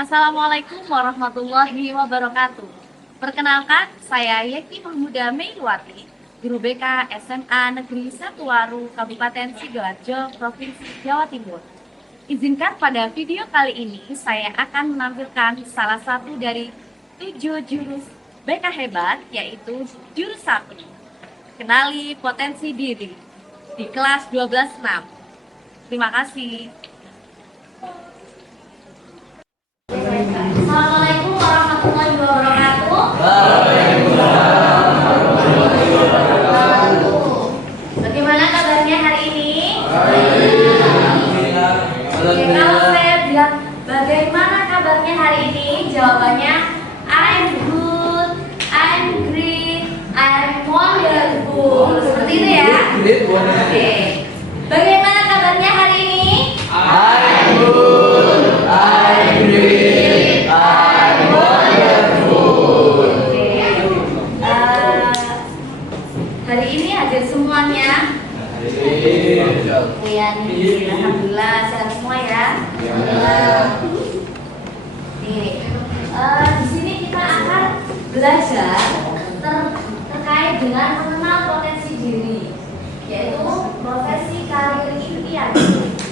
Assalamualaikum warahmatullahi wabarakatuh. Perkenalkan, saya Yeti Mahmuda Meiwati, Guru BK SMA Negeri 1 Waru, Kabupaten Sidoarjo, Provinsi Jawa Timur. Izinkan pada video kali ini saya akan menampilkan salah satu dari 7 jurus BK hebat, yaitu jurus 1. Kenali potensi diri di kelas 12.6. Terima kasih. Assalamualaikum warahmatullahi wabarakatuh. Bagaimana kabarnya hari ini? Oke, kalau saya bilang bagaimana kabarnya hari ini, jawabannya I'm good, I'm great, I'm wonderful. Seperti itu ya. Oke. Bagaimana kabarnya hari ini? I'm good, I'm great, I'm wonderful. Hari ini hadir semuanya. Ya, alhamdulillah sehat semua ya. Nih, di sini kita akan belajar terkait dengan mengenal potensi diri, yaitu profesi karir impian.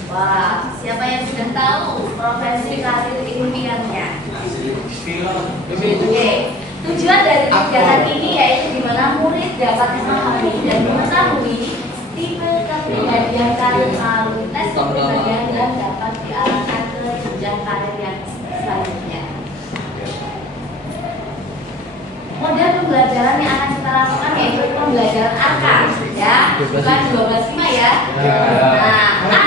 Wah, siapa yang sudah tahu profesi karir impiannya? Oke, tujuan dari kegiatan ini yaitu di mana murid dapat memahami dan mengetahui tipe kepribadian karir melalui tes kepribadian dan dapat diarahkan ke jenjang karir yang selanjutnya. Model pembelajaran yang akan kita lakukan yaitu pembelajaran AK, ya, bukan 12.5 ya. Nah, A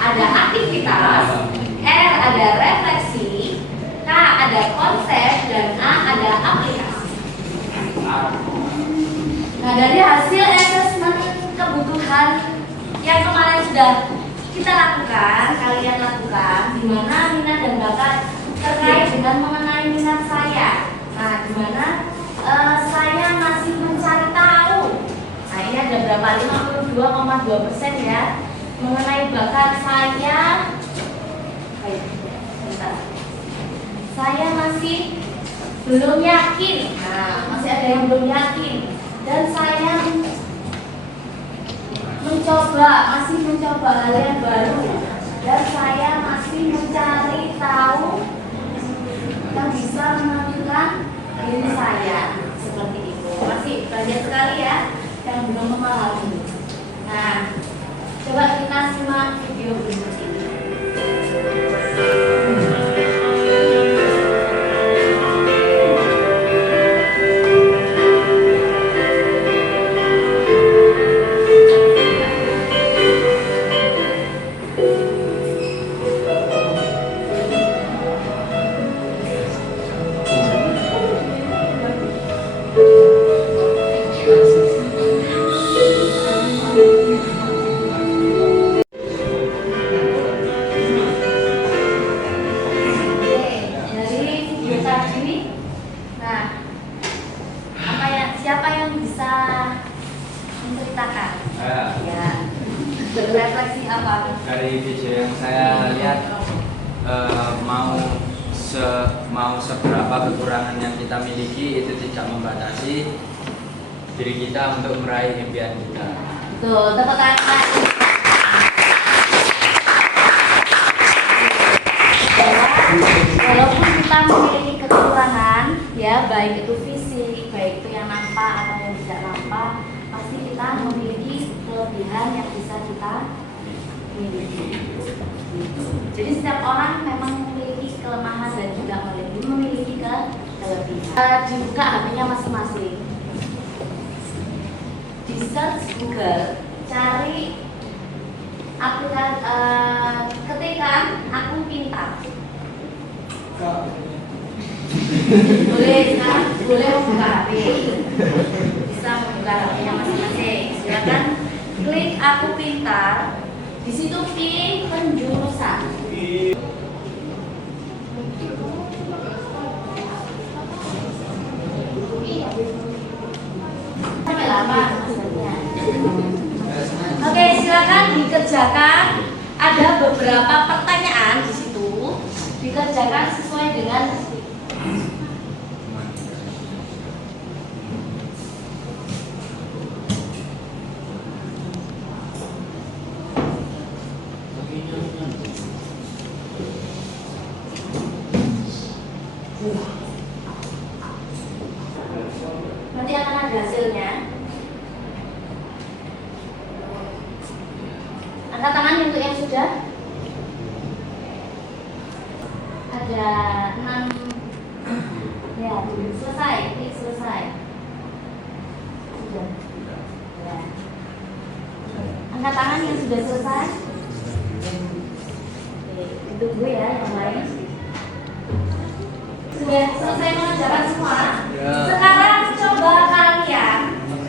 ada aktivitas, R ada refleksi, K ada konsep, dan A ada aplikasi. Nah, dari hasil asesmen kebutuhan yang kemarin sudah kita lakukan, kalian lakukan, di mana minat dan bakat terkait dengan mengenai minat saya. Nah, di mana saya masih mencari tahu. Nah, ini ada berapa? 52,2% ya. Mengenai bakat saya, bentar. Saya masih belum yakin. Nah, masih ada yang belum yakin. Dan saya masih mencoba hal yang baru. Dan saya masih mencari tahu yang bisa memajukan diri saya. Seperti itu. Masih banyak sekali ya yang belum memahami. Nah, coba kita simak video berikut ini. Siapa yang bisa menceritakan? Ya, berefleksi apa? Dari video yang saya lihat, mau seberapa kekurangan yang kita miliki itu tidak membatasi diri kita untuk meraih impian kita. Tuh, tepuk tangan. Walaupun kita memiliki kekurangan, ya baik itu fisik, baik itu yang nampak atau yang tidak nampak, pasti kita memiliki kelebihan yang bisa kita miliki. Jadi setiap orang memang memiliki kelemahan dan juga memiliki kelebihan. Dibuka HP-nya masing-masing. Di search Google, cari aplikasi, ketikkan akun pintar. Boleh sekarang, boleh membuka HP, bisa membuka HP-nya masing-masing. Silakan klik aku pintar. Di situ pilih penjurusan. Sampai lama maksudnya. Oke, silakan dikerjakan. Ada beberapa pertanyaan di situ. Dikerjakan sesuai dengan nanti akan ada hasilnya. Angkat tangan untuk yang sudah. Ada 6. Ya, selesai. Klik selesai. Sudah. Ya. Angkat tangan yang sudah selesai. Oke, tunggu ya yang lain. Sudah selesai mengerjakan semua. Sekarang coba kalian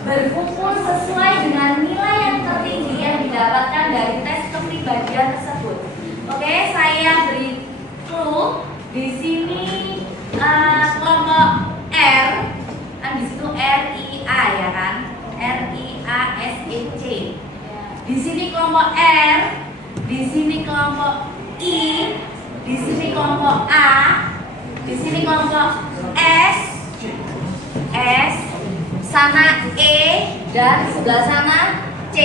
berkumpul sesuai dengan nilai yang tertinggi yang didapatkan dari tes kepribadian tersebut. Oke, saya beri clue. Di sini kelompok R, kan di situ RIA ya kan, RIASEC. Di sini kelompok R, di sini kelompok I, di sini kelompok A, di sini kelompok S, sana E, dan sebelah sana C,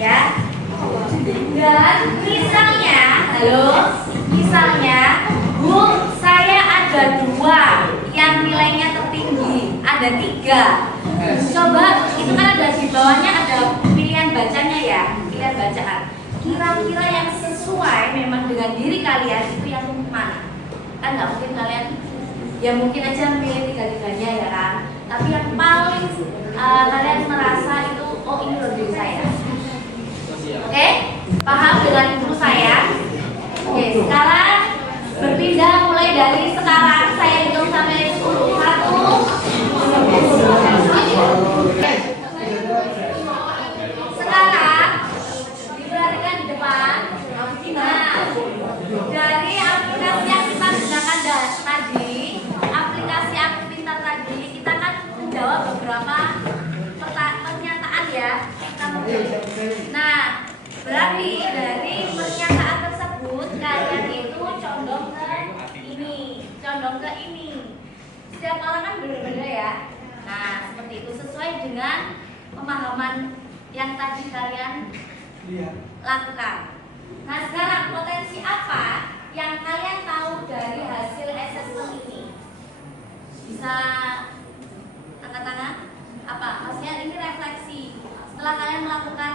ya. Dan misalnya, misalnya, Bu, saya ada 2 yang nilainya tertinggi, ada 3. Coba, itu kan ada di bawahnya ada pilihan bacanya ya, pilihan bacaan. Kira-kira yang sesuai memang dengan diri kalian itu yang mana? Kan nggak mungkin kalian, ya mungkin aja milih 3-3-nya ya kan. Tapi yang paling kalian merasa itu, oh ini loh diri saya. Oke, paham dengan guru saya? Oke, sekarang berpindah mulai dari sekarang saya hitung sampai 10. 1. Sekarang diperhatikan di depan. Nah, dari aplikasi yang kita gunakan tadi, aplikasi Aku Pintar tadi, kita kan menjawab beberapa pernyataan ya. Nah, berarti dari pernyataan tersebut kalian itu condong ke ini. Setiap orang kan berbeda ya. Nah, seperti itu sesuai dengan pemahaman yang tadi kalian lakukan. Nah, sekarang potensi apa yang kalian tahu dari hasil assessment ini? Bisa angkat tangan? Apa? Maksudnya ini refleksi. Setelah kalian melakukan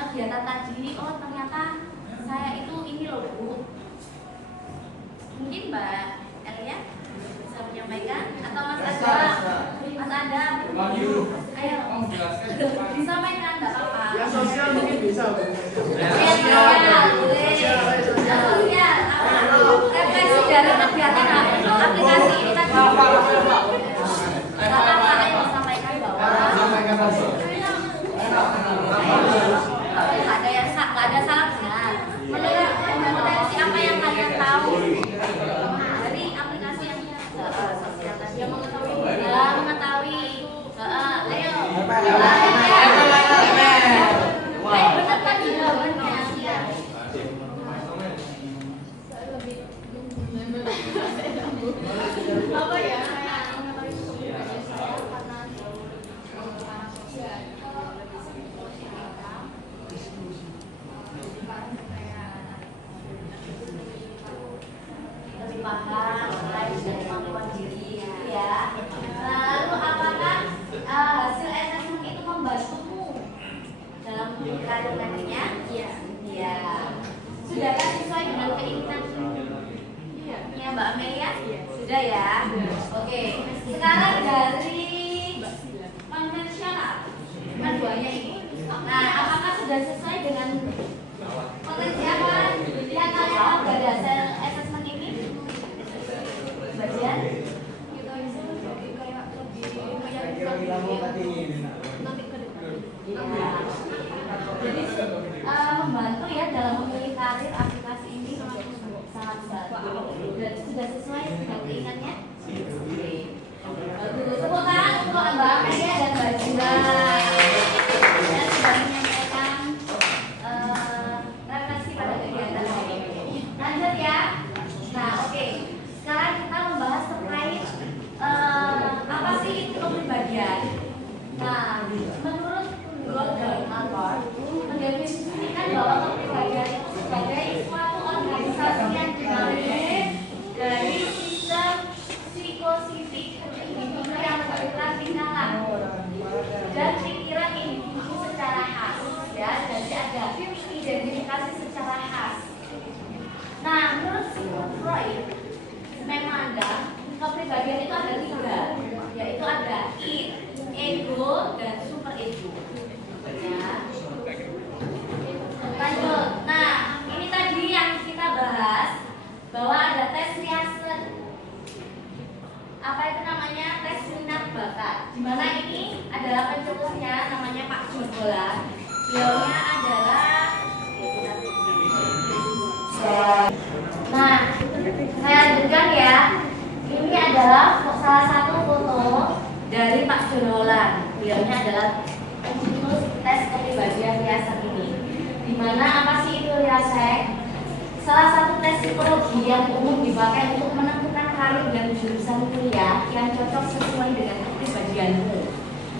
kegiatan tadi, oh ternyata saya itu ini loh Bu. Mungkin Mbak Elia bisa menyampaikan atau Mas Adam? Mas Adam, ayo disampaikan nggak apa-apa. Yang sosial mungkin bisa. Sosial, refleksi dari kegiatan aplikasi ini tadi. Apa yang disampaikan bahwa nggak ada salah benar. Menurut potensi apa yang kalian tahu dari aplikasi yang sosial tadi? Yang mengetahui. Ayo. Benar tadi jawabannya. Apa ya? Lebih paham terkait dengan kemampuan diri ya. Lalu apakah hasil assessment itu membantumu dalam karir nantinya? Iya. Sudahkah sesuai dengan keinginan? Iya, Mbak Amelia? Sudah ya? Oke. Sekarang dari konvensional, kan duanya ini. Nah, apakah sudah sesuai dengan potensi apa yang kalian tahu dari hasil assessment ini? Bagian? Jadi membantu ya dalam memilih karir, aplikasi ini sangat membantu dan sudah sesuai dengan keinginannya. Tepuk tangan untuk Mbak Amelia dan Mbak Jura yang sudah menyampaikan refleksi pada kegiatan ini. Lanjut ya. Nah, oke. kepribadian itu ada 3, yaitu ada ego dan super ego. Ya. Lanjut. Nah, ini tadi yang kita bahas bahwa ada tes Riasen. Apa itu namanya? Tes minat bakat. Di mana ini adalah pencetusnya namanya Pak Jombolan. Beliaunya adalah Nah, saya lanjutkan ya. Ini adalah salah satu foto dari Pak Jombolan. Beliaunya adalah pencetus tes kepribadian Riasen ini. Di mana apa sih itu Riasen? Salah satu tes psikologi yang umum dipakai untuk menentukan karir dan jurusan kuliah yang cocok sesuai dengan kepribadianmu.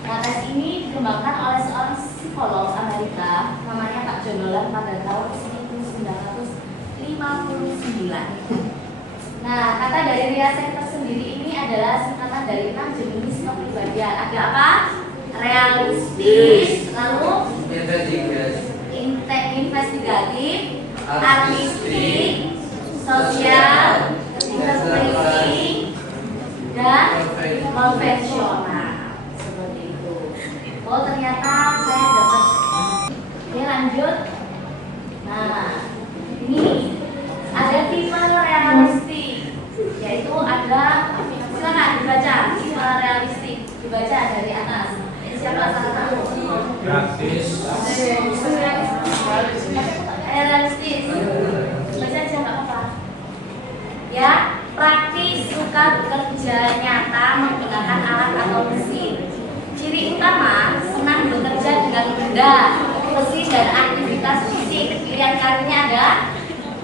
Nah, tes ini dikembangkan oleh seorang psikolog Amerika namanya Pak Jombolan pada tahun 1959. Nah, kata dari Riasen tersendiri ini adalah singkatan dari 6 jenis kepribadian. Ada apa? Realistis, lalu investigatif, artistik, sosial, interpreting, dan konvensional. Seperti itu. Oh, ternyata saya dapat. Oke, lanjut. Nah, ini ada tipe realistik, yaitu ada, silakan dibaca tipe realistik, dibaca dari atas. Siapa salah satu? Praktis. Realistis, baca aja nggak apa-apa. Ya, praktis, suka bekerja nyata menggunakan alat atau mesin. Ciri utama, senang bekerja dengan benda, mesin dan aktivitas fisik. Pilihan karirnya ada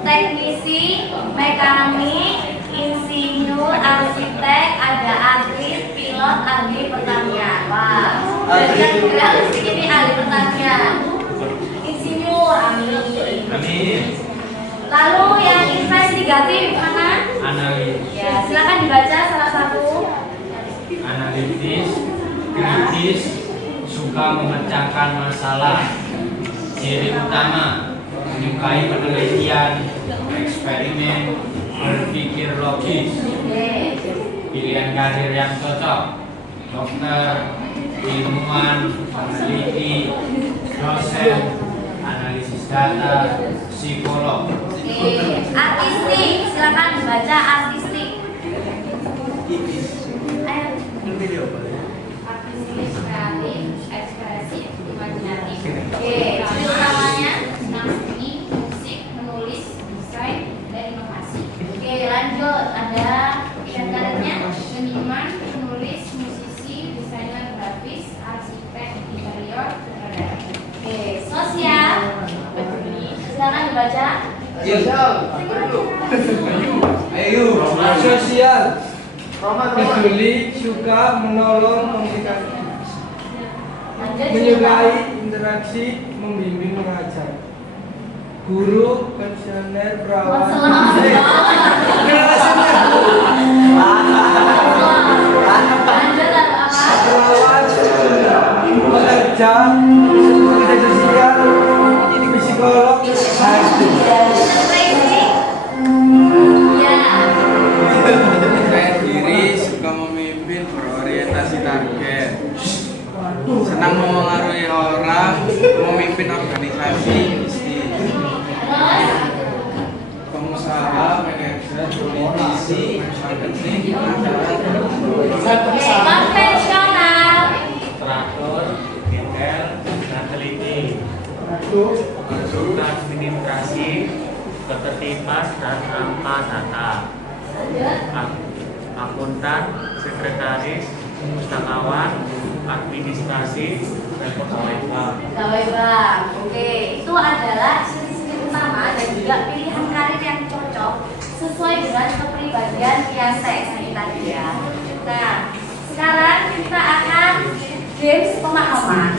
teknisi, mekanik, insinyur, arsitek, ada atlet, pilot, ahli pertanian. Wah, dan realistik ini ahli pertanian. Insinyur, amin. Amin. Lalu yang investigatif mana? Analis. Ya, silakan dibaca salah satu. Analitis, kritis, suka memecahkan masalah. Ciri utama, menyukai penelitian, eksperimen, berpikir logis. Oke. Pilihan karir yang cocok, dokter, ilmuwan, peneliti, dosen, analisis data, psikolog. Oke. Artistik, silakan dibaca artistik. Ayo. Artistik, kreatif, ekspresif, imajinatif. Oke. Ciri utamanya senang seni, musik, menulis, desain, dan inovasi. Oke, lanjut. Ada pilihan karirnya seniman, penulis, musisi, desainer grafis, arsitek, interior, sutradara. Oke, sosial. Silakan dibaca. Sosial, peduli, suka menolong, komunikasi, Lanjut. menyukai interaksi, membimbing, mengajar. Guru, pensiuner, perawat. Lanjut apa? Perawat, pekerja, sosial, psikolog, Percaya diri, suka memimpin, berorientasi target, senang memengaruhi orang, memimpin organisasi, bisnis, pengusaha, manajer, politisi, marketing, Konvensional. teratur, detail, dan teliti, administrasi, ketertiban, dan angka data, akuntan, sekretaris, pustakawan, administrasi, dan pegawai bank. Pegawai bank. Oke, itu adalah ciri-ciri utama dan juga pilihan karir yang cocok sesuai dengan kepribadian Riasen ini tadi ya. Nah, sekarang kita akan games pemahaman.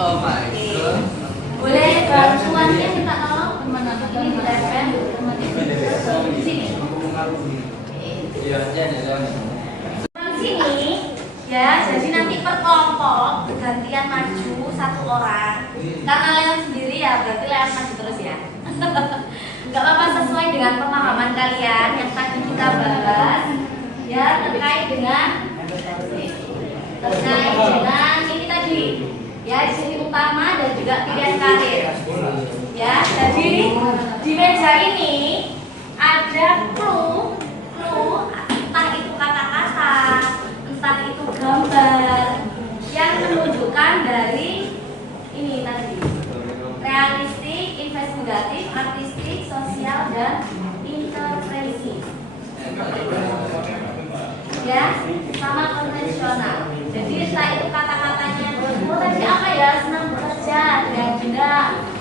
Oh my Oke. Boleh bantuannya kita tolong ini ditempel di sini. Iya, jangan. Di sini ya, jadi nanti per kelompok bergantian maju satu orang. Karena Leon sendiri ya, berarti Leon maju terus ya. Gak apa-apa, sesuai dengan pemahaman kalian yang tadi kita bahas. dengan ini tadi ya, ciri utama dan juga pilihan karir ya. Jadi di meja ini ada clue, entah itu kata-kata, entah itu gambar yang menunjukkan dari ini tadi: realistik, investigatif, artistik, sosial, dan intervensi ya, sama konvensional. Jadi entah itu kata-katanya, oh tadi apa ya, senang bekerja dan juga.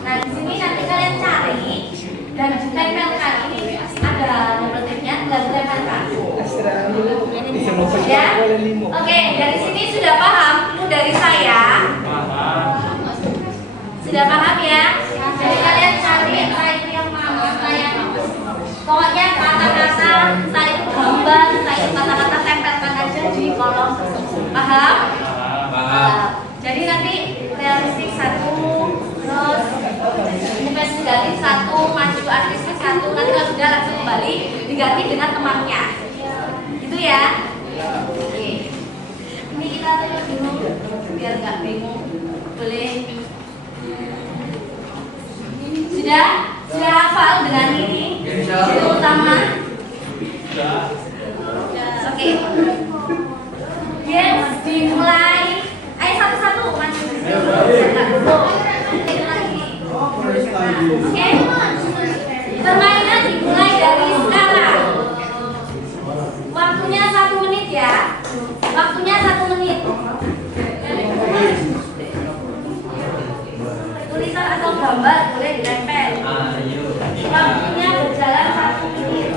Nah di sini nanti kalian cari dan ditempelkan. Ini ada notatifnya, tinggal ditempelkan ya. Oke, dari sini sudah paham clue dari saya? Sudah paham ya? Jadi kalian cari entah itu yang mana, entah yang pokoknya kata-kata, entah itu gambar, entah itu kata-kata, tempelkan aja di kolom tersebut. Paham? Paham. Jadi nanti realistik 1, terus investigatif 1, maju artistik 1. Nanti kalau sudah langsung kembali diganti dengan temannya. Gitu ya? Oke. Ini kita tunjuk dulu biar nggak bingung. Boleh? Sudah hafal dengan ini? Ciri utama? Oke. Yes, dimulai. Ayo satu-satu maju. Oke. Permainan dimulai dari sekarang. Waktunya 1 menit ya. Waktunya 1 menit. Tulisan atau gambar boleh ditempel. Waktunya berjalan 1 menit.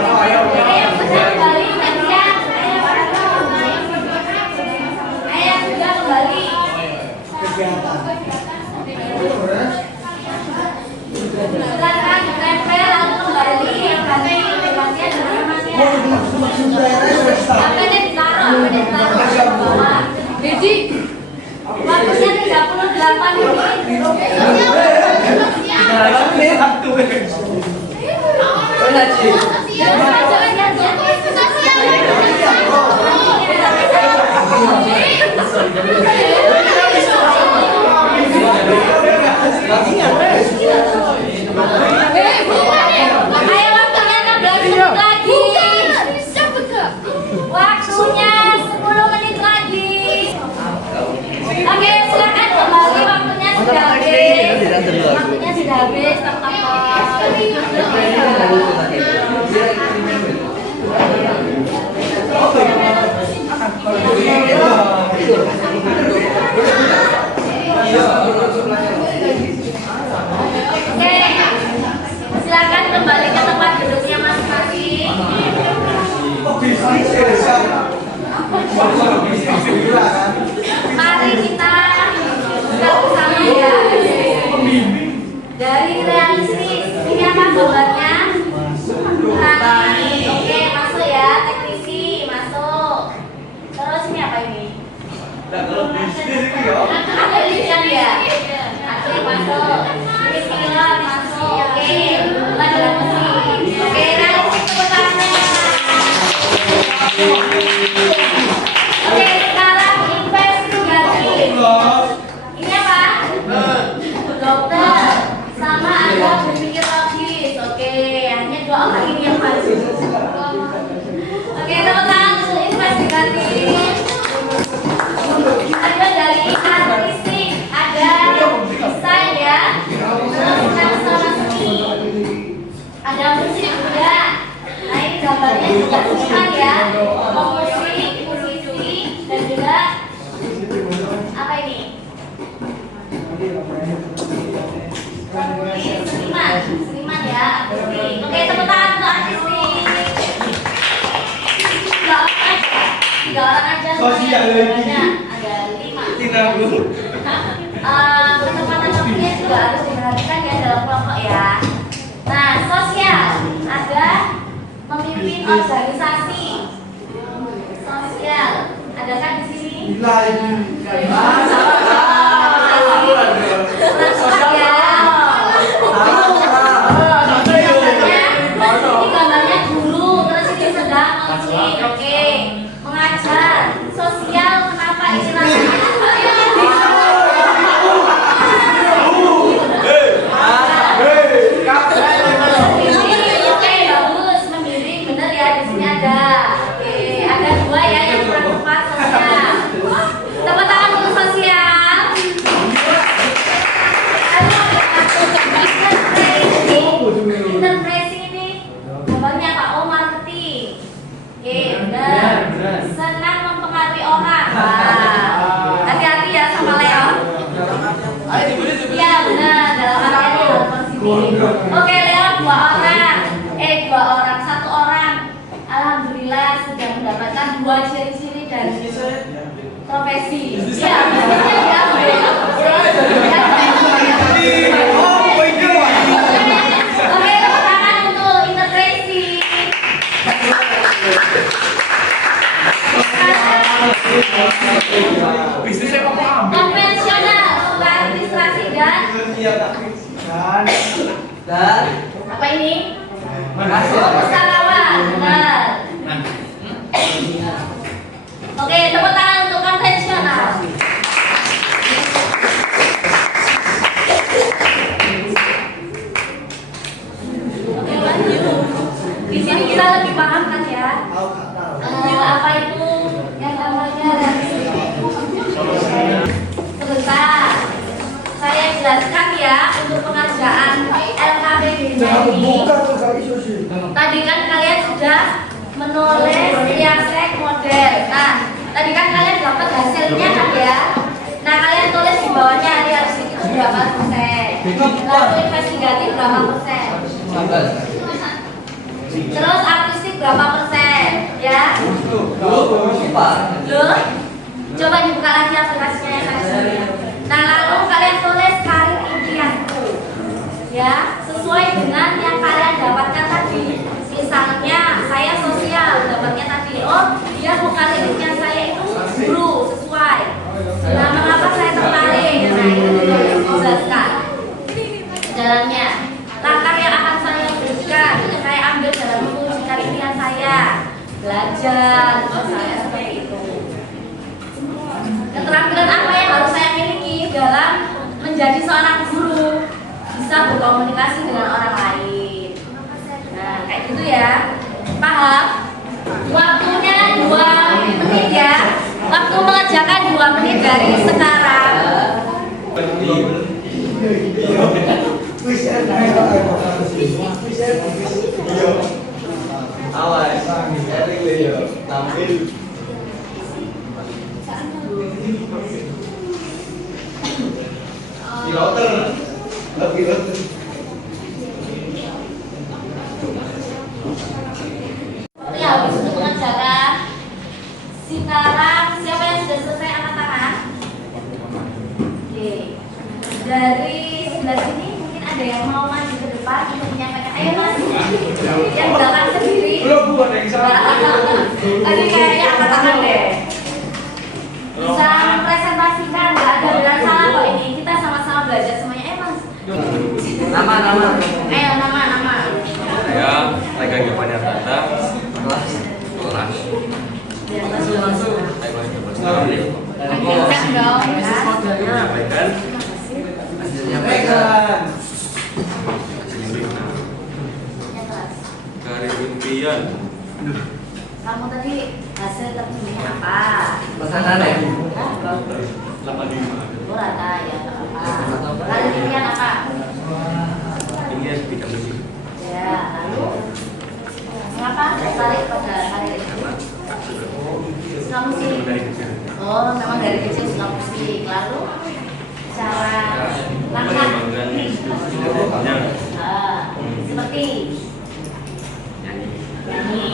Ayo sudah kembali gantian. Ayo sudah kembali. Silakan ditempel lalu kembali. Gantian apa yang ditaruh di bawah. Jadi waktunya 38 menit. Ayo waktunya 16 menit lagi. Waktunya 10 menit lagi. Oke, silakan kembali. Waktunya sudah habis. Waktunya sudah habis, Oke, silakan kembali ke tempat duduknya masing-masing. Mari kita bersama ya. Dari realistis, ini apa gambarnya? Tani. Oke, masuk ya, teknisi, masuk. Terus ini apa ini? Ada tulisan ya? Oke, masuk. Ini film, masuk. Oke, bukan dalam mesin. Oke, realistis tepuk tangannya. Oke, sekarang investigasi. Ini apa? Dokter. Sama ada berpikir logis. Oke, hanya 2 orang ini yang maju. Oke, tepuk tangan untuk investigatif. Ada dari artistik, ada desain ya, terus sama seni, ada musik juga. Nah ini gambarnya juga bukan ya, musik, musisi, dan juga apa ini? Seniman ya, artistik. Oke, tepuk tangan untuk artistik. 3 orang aja. Sosial lagi. Ada 5. Ketepatan waktunya juga harus diperhatikan ya dalam kelompok ya. Nah, sosial ada memimpin organisasi. Sosial, adakah di sini? Sosial ya. benar dalam artian hal positif. Oke, Leo dua orang, satu orang. Alhamdulillah sudah mendapatkan 2 ciri-ciri dari profesi. Ya, diambil. Oke, tepuk tangan untuk integrasi. Konvensional, administrasi dan apa ini? Pustakawan, benar. Oke, tepuk tangan untuk konvensional. Oke, lanjut. Di sini kita lebih paham kan ya? Apa itu yang namanya sebentar. Saya jelaskan ya untuk pengerjaan LKPD ini. Tadi kan kalian sudah menulis riasek model. Nah, tadi kan kalian dapat hasilnya kan ya. Nah, kalian tulis di bawahnya riasek itu berapa persen, lalu investigatif berapa persen, terus artistik berapa persen, ya? Loh? Coba dibuka lagi aplikasinya yang tadi. Nah, lalu kalian tulis karir impianku, ya, sesuai dengan yang kalian dapatkan tadi. Misalnya saya sosial, dapatnya tadi, oh dia karir impian saya itu guru, sesuai. Nah, mengapa saya tertarik? Nah, itu dijelaskan jalannya. Langkah yang akan saya berikan, saya ambil dalam mewujudkan impian saya, belajar, misalnya seperti itu. Keterampilan apa yang harus saya miliki dalam menjadi seorang guru? Bisa berkomunikasi dengan orang lain. Nah, kayak gitu ya. Paham? Waktunya 2 menit ya. Waktu mengerjakan 2 menit dari sekarang. Awas, tampil. Piloter. Oke, habis untuk mengerjakan. Sekarang siapa yang sudah selesai angkat tangan? Oke. Dari sebelah sini mungkin ada yang mau maju ke depan untuk menyampaikan. Ayo mas. Yang belakang sendiri. Belum buat yang salah. Tadi kayaknya angkat tangan deh. Bisa mempresentasikan, nggak ada benar salah kok ini. Kita sama-sama belajar semuanya. Mas. Nama. Ayo nama. Saya Lega Giovanni Artata. Kelas. Langsung. Kencang dong. Menyampaikan Nyampaikan. karir impian. Kamu tadi hasil terjadinya apa? Pesanan ya? Oh, rata ya, nggak apa-apa. Lalu impian apa? Ini ya bidang musik. Ya, lalu mengapa tertarik pada karir ini? Suka musik. Dari kecil. Oh, memang dari kecil suka musik. Lalu cara langkah seperti nyanyi.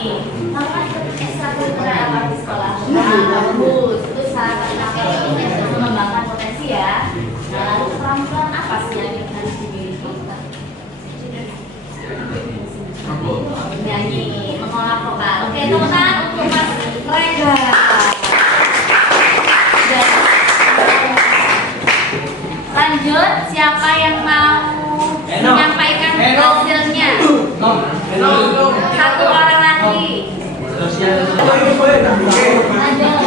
Kamu kan ekstrakurikuler apa di sekolah? Nah, bagus. Itu salah satu untuk mengembangkan potensi ya. Nah, lalu keterampilan apa sih yang harus dimiliki? Nyanyi, mengolah vokal. Oke, tepuk tangan untuk Mas Rega. Lanjut, siapa yang mau menyampaikan hasilnya? Satu orang lagi.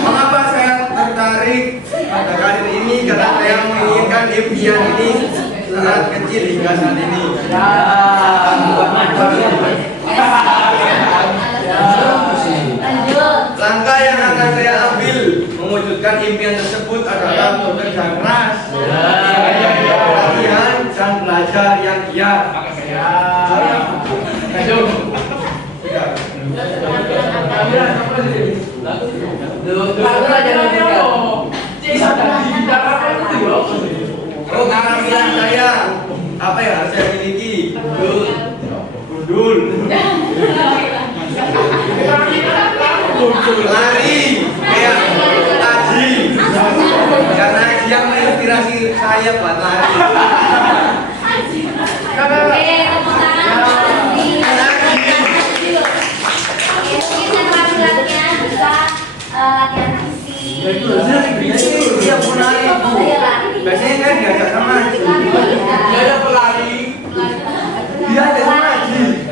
Mengapa saya tertarik pada karir ini? Karena saya menginginkan impian ini saat kecil hingga saat ini. Lanjut. Langkah yang akan saya ambil mewujudkan impian tersebut adalah bekerja keras, latihan dan belajar yang giat. Keterampilan saya apa yang harus saya miliki? Gundul. Lari, kayak Aji. Karena Aji yang menginspirasi saya buat lari. Oke, tepuk tangan untuk Andi. Oke, mungkin yang laki-lakinya bisa latihan fisik. Dia pun lari. Biasanya kan diajak sama Aji. Dia ada pelari. Dia ada sama Aji.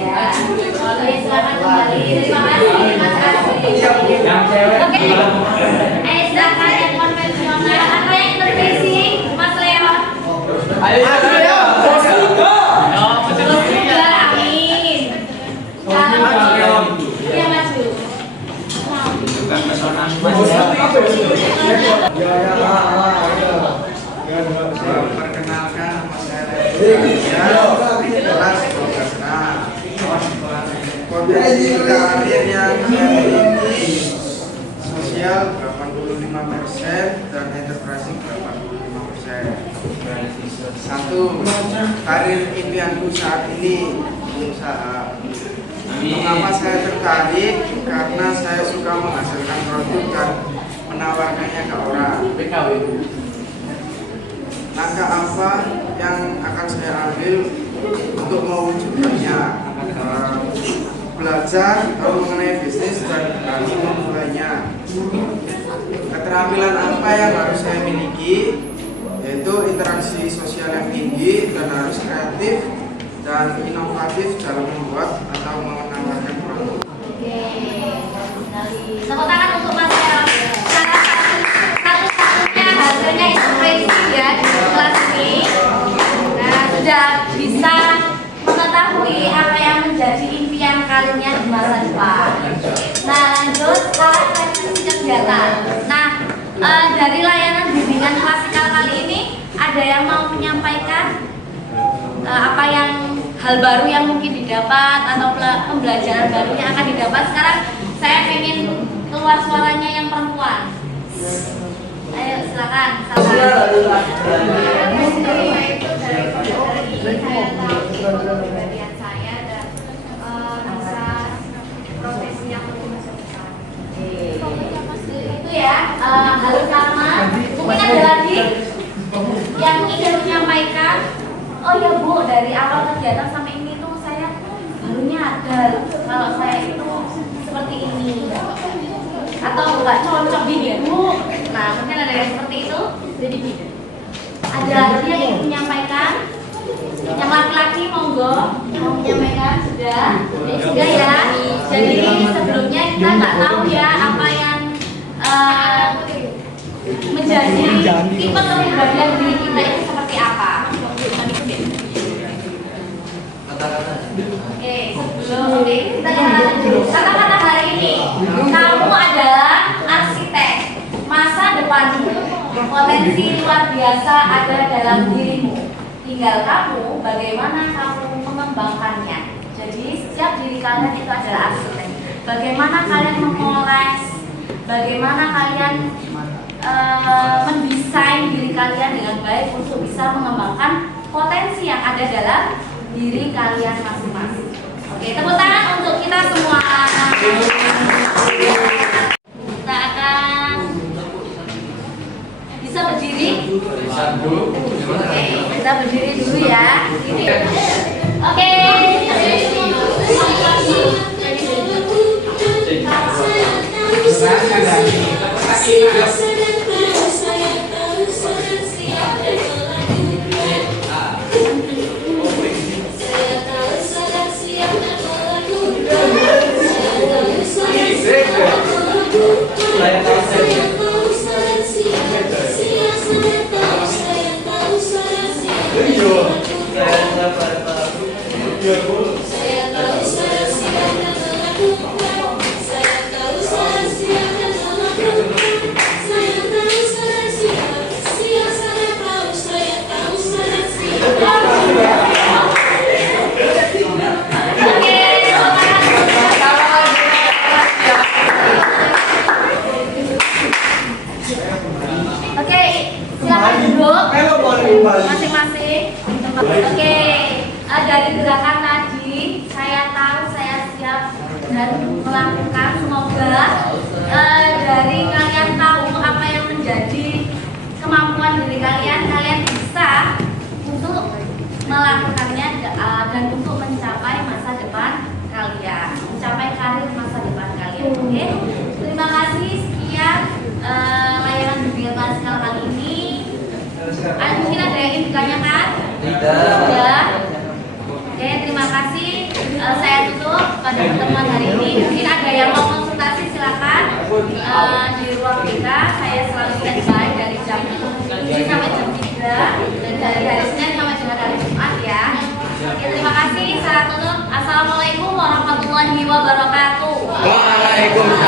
Ya. Oke, silakan kembali. Terima kasih Mas Aziz. Yang cewek Oke. Silakan yang konvensional atau yang intervensi, Mas Leon. Ayo, Juga, amin. Sekarang dia maju. Perkenalkan nama saya Levi. Kelas 12A. Potensi karir yang saya miliki sosial 85% dan integrasi 85%. Satu, karir impianku saat ini pengusaha. Mengapa saya tertarik? Karena saya suka menghasilkan produk dan menawarkannya ke orang. Langkah apa yang akan saya ambil untuk mewujudkannya? Belajar mengenai bisnis dan berani memulainya. Keterampilan apa yang harus saya miliki? Yaitu interaksi sosial yang tinggi dan harus kreatif dan inovatif dalam membuat atau menawarkan produk. Oke. Tepuk tangan untuk Mas Leon. Salah satu-satunya hasilnya intervensi ya di kelas ini. Nah, sudah bisa mengetahui apa yang menjadi impian kalian di masa depan. Nah, lanjut sekarang kegiatan. Nah, dari layanan bimbingan klasikal kali ini ada yang mau menyampaikan apa yang hal baru yang mungkin didapat atau pembelajaran baru yang akan didapat. Sekarang saya ingin keluar suaranya yang perempuan. Ayo silakan. Kepribadian saya dan bisa profesi yang lebih masa depan. Itu ya hal utama. Mungkin ada lagi yang ingin menyampaikan. Oh ya Bu, dari awal kegiatan sampai ini tuh saya baru nyadar kalau saya itu seperti ini atau nggak cocok gini ya Bu. Nah mungkin ada yang seperti itu. Jadi gini. Ada lagi yang ingin menyampaikan? Yang laki-laki monggo mau menyampaikan sudah. Sudah ya. Jadi sebelumnya kita nggak tahu ya apa yang menjadi tipe kepribadian diri kita itu seperti apa. Oke, sebelum kita kenalan dulu. Kata-kata hari ini, kamu adalah arsitek masa depanmu. Potensi luar biasa ada dalam dirimu. Tinggal kamu bagaimana kamu mengembangkannya. Jadi setiap diri kalian itu adalah arsitek. Bagaimana kalian memoles, bagaimana kalian mendesain diri kalian dengan baik untuk bisa mengembangkan potensi yang ada dalam diri kalian masing-masing. Oke, tepuk tangan untuk kita semua. Kita akan bisa berdiri. Oke, kita berdiri dulu ya. Ini. Oke. Saya tahu Oke, dari gerakan tadi saya tahu saya siap dan melakukan. Semoga dari kalian tahu apa yang menjadi kemampuan diri kalian, kalian bisa untuk melakukannya dan untuk mencapai masa depan kalian, mencapai karir masa depan kalian. Oke, terima kasih. Sekian layanan dunia klasikal kali ini. Mungkin ada yang ingin ditanyakan? Tidak. Oke, terima kasih. Saya tutup pada pertemuan hari ini. Mungkin ada yang mau konsultasi, silakan di ruang kita. Saya selalu standby dari jam 7 sampai jam 3 dan dari hari Senin sampai dengan hari Jumat ya. Oke, terima kasih. Saya tutup. Assalamualaikum warahmatullahi wabarakatuh. Waalaikumsalam.